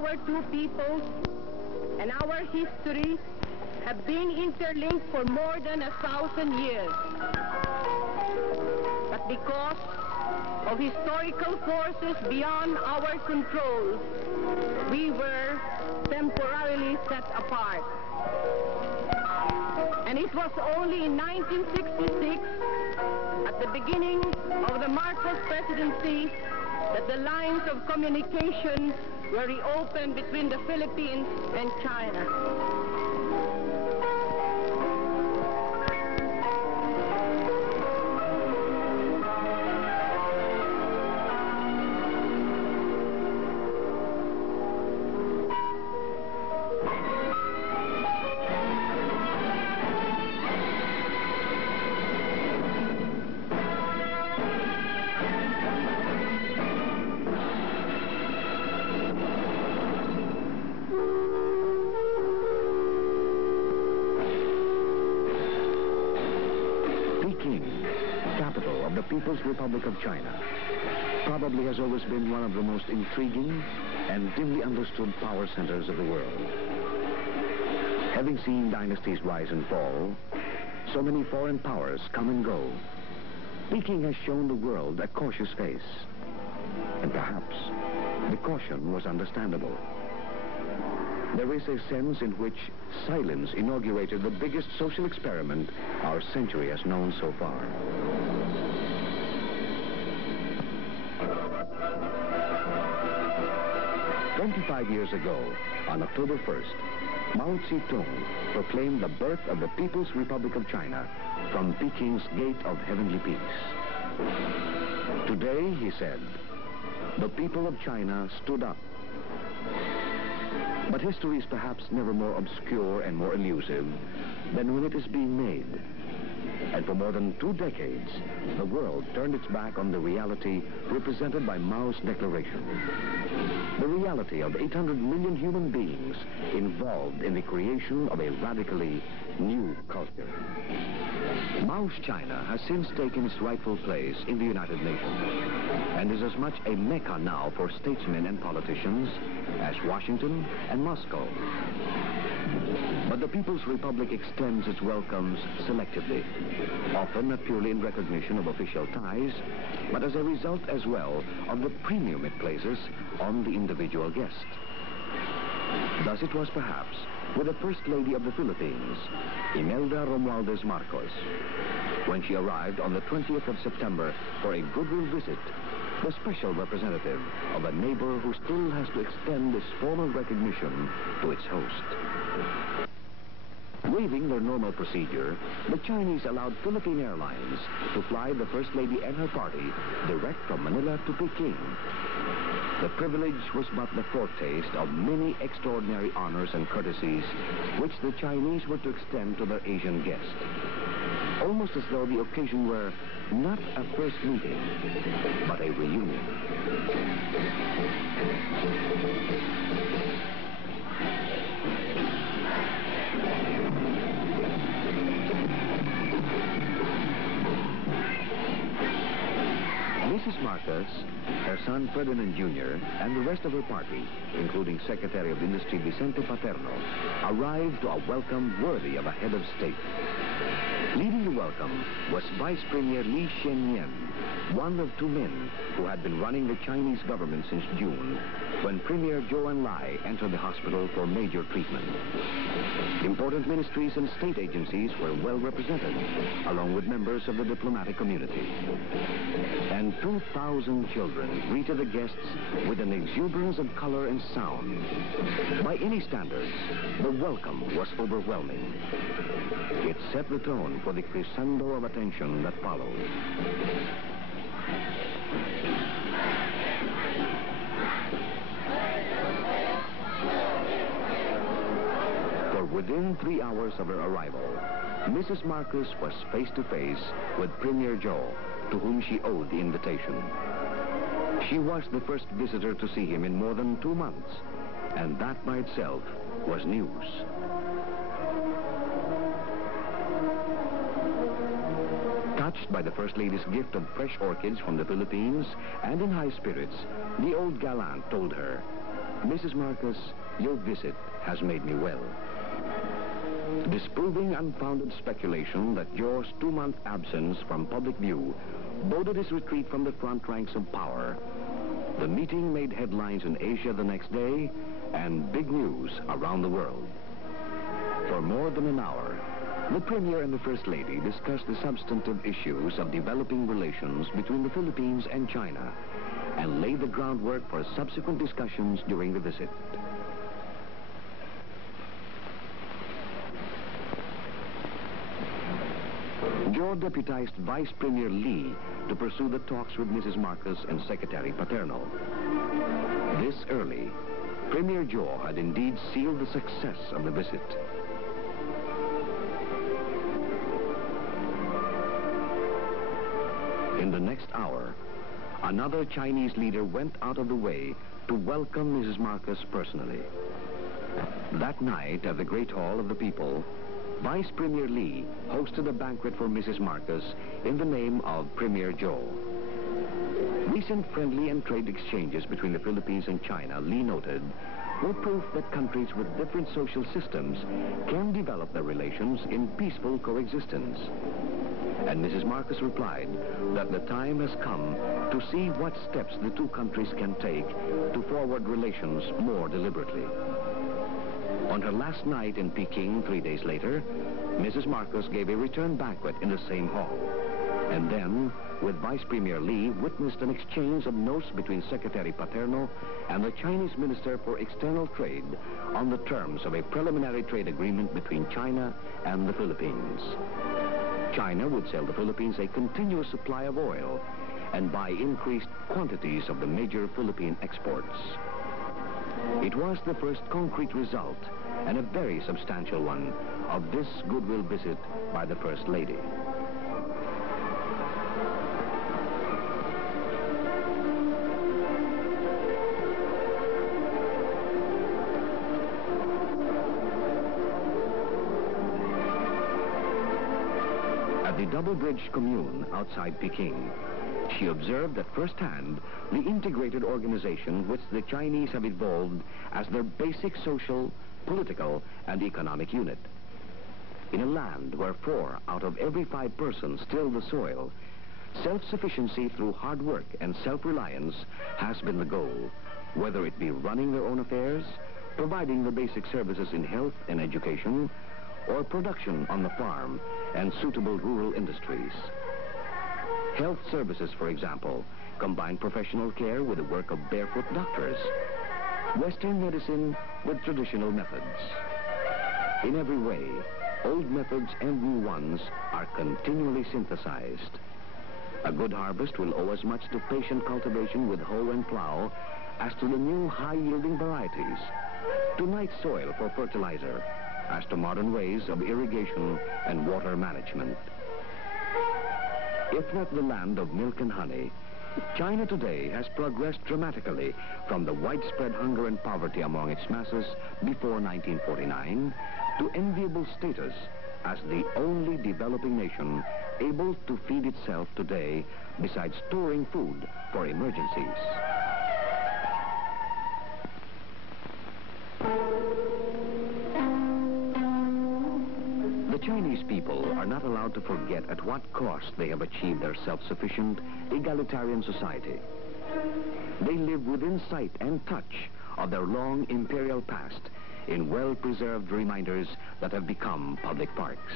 our two peoples and our history have been interlinked for more than 1,000 years. But because of historical forces beyond our control, we were temporarily set apart. And it was only in 1966, at the beginning of the Marcos presidency, that the lines of communication were reopened between the Philippines and China. The People's Republic of China probably has always been one of the most intriguing and dimly understood power centers of the world. Having seen dynasties rise and fall, so many foreign powers come and go, Peking has shown the world a cautious face. And perhaps the caution was understandable. There is a sense in which silence inaugurated the biggest social experiment our century has known so far. 25 years ago, on October 1st, Mao Zedong proclaimed the birth of the People's Republic of China from Peking's Gate of Heavenly Peace. Today, he said, the people of China stood up. But history is perhaps never more obscure and more elusive than when it is being made. And for more than 2 decades, the world turned its back on the reality represented by Mao's declaration. The reality of 800 million human beings involved in the creation of a radically new culture. Mao's China has since taken its rightful place in the United Nations and is as much a mecca now for statesmen and politicians as Washington and Moscow. But the People's Republic extends its welcomes selectively, often not purely in recognition of official ties, but as a result as well of the premium it places on the individual guest. Thus it was perhaps with the First Lady of the Philippines, Imelda Romualdez-Marcos, when she arrived on the 20th of September for a goodwill visit, the special representative of a neighbor who still has to extend this formal recognition to its host. Waiving their normal procedure, the Chinese allowed Philippine Airlines to fly the First Lady and her party direct from Manila to Peking. The privilege was but the foretaste of many extraordinary honors and courtesies which the Chinese were to extend to their Asian guests. Almost as though the occasion were not a first meeting, but a reunion. Mrs. Marcos, her son Ferdinand Jr., and the rest of her party, including Secretary of Industry Vicente Paterno, arrived to a welcome worthy of a head of state. Leading the welcome was Vice Premier Li Shen-yen, one of 2 men who had been running the Chinese government since June, when Premier Zhou Enlai entered the hospital for major treatment. Important ministries and state agencies were well represented, along with members of the diplomatic community. And 2,000 children greeted the guests with an exuberance of color and sound. By any standards, the welcome was overwhelming. It set the tone for the crescendo of attention that followed. For within 3 hours of her arrival, Mrs. Marcos was face to face with Premier Zhou, to whom she owed the invitation. She was the first visitor to see him in more than 2 months, and that by itself was news. Touched by the First Lady's gift of fresh orchids from the Philippines and in high spirits, the old gallant told her, Mrs. Marcos, your visit has made me well. Disproving unfounded speculation that your 2-month absence from public view boded his retreat from the front ranks of power, the meeting made headlines in Asia the next day and big news around the world. For more than an hour, the Premier and the First Lady discussed the substantive issues of developing relations between the Philippines and China and laid the groundwork for subsequent discussions during the visit. Joe deputized Vice Premier Lee to pursue the talks with Mrs. Marcos and Secretary Paterno. This early, Premier Joe had indeed sealed the success of the visit. In the next hour, another Chinese leader went out of the way to welcome Mrs. Marcos personally. That night at the Great Hall of the People, Vice Premier Lee hosted a banquet for Mrs. Marcos in the name of Premier Joe. Recent friendly and trade exchanges between the Philippines and China, Lee noted, were proof that countries with different social systems can develop their relations in peaceful coexistence. And Mrs. Marcos replied that the time has come to see what steps the two countries can take to forward relations more deliberately. On her last night in Peking 3 days later, Mrs. Marcos gave a return banquet in the same hall. And then, with Vice Premier Lee, witnessed an exchange of notes between Secretary Paterno and the Chinese Minister for External Trade on the terms of a preliminary trade agreement between China and the Philippines. China would sell the Philippines a continuous supply of oil and buy increased quantities of the major Philippine exports. It was the first concrete result, and a very substantial one, of this goodwill visit by the First Lady. At the Double Bridge Commune outside Peking, she observed at first hand the integrated organization which the Chinese have evolved as their basic social, political, and economic unit. In a land where 4 out of every 5 persons till the soil, self-sufficiency through hard work and self-reliance has been the goal, whether it be running their own affairs, providing the basic services in health and education, or production on the farm and suitable rural industries. Health services, for example, combine professional care with the work of barefoot doctors, Western medicine with traditional methods. In every way, old methods and new ones are continually synthesized. A good harvest will owe as much to patient cultivation with hoe and plow as to the new high-yielding varieties, to night soil for fertilizer, as to modern ways of irrigation and water management. If not the land of milk and honey, China today has progressed dramatically from the widespread hunger and poverty among its masses before 1949 to enviable status as the only developing nation able to feed itself today besides storing food for emergencies. The Chinese people are not allowed to forget at what cost they have achieved their self-sufficient, egalitarian society. They live within sight and touch of their long imperial past in well-preserved reminders that have become public parks.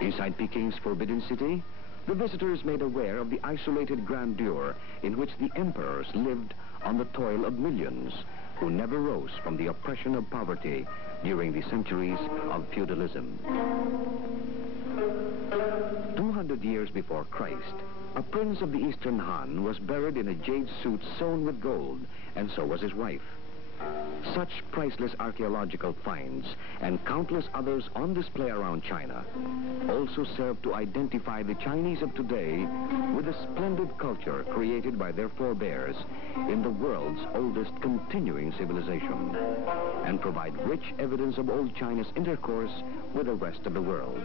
Inside Peking's Forbidden City, the visitor is made aware of the isolated grandeur in which the emperors lived on the toil of millions who never rose from the oppression of poverty during the centuries of feudalism. 200 years before Christ, a prince of the Eastern Han was buried in a jade suit sewn with gold, and so was his wife. Such priceless archaeological finds and countless others on display around China also serve to identify the Chinese of today with the splendid culture created by their forebears in the world's oldest continuing civilization, and provide rich evidence of old China's intercourse with the rest of the world.